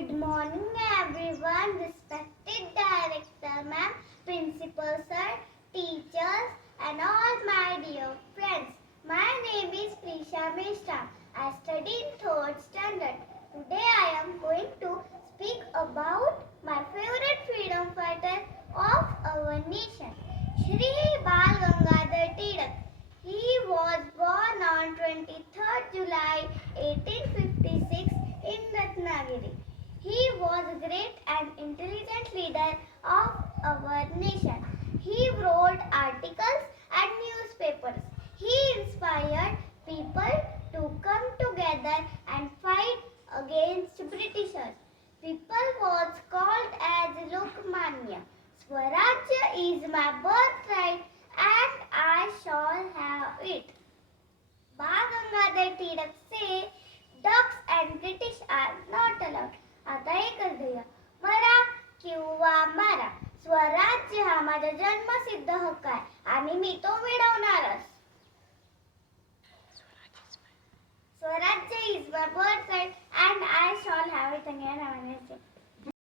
Good morning everyone, respected director ma'am, principal sir, teachers and all my dear friends. My name is Prisha Mishra. I study in 3rd standard. Today I am going to speak about my favorite freedom fighter of our nation, Shri Bal Gangadhar Tilak. He was born on 23rd July 1856 in Ratnagiri. He was a great and intelligent leader of our nation. He wrote articles and newspapers. He inspired people to come together and fight against Britishers. People was called as Lokmanya. Swarajya is my birthright and I shall have it. Bal Gangadhar Tilak say, dogs and British are not allowed. आता एकच घेऊया, मरा किंवा मारा. स्वराज्य हा माझा जन्मसिद्ध हक्क आहे आणि मी तो मिळवणारच. स्वराज्य is my birthright and I shall have it.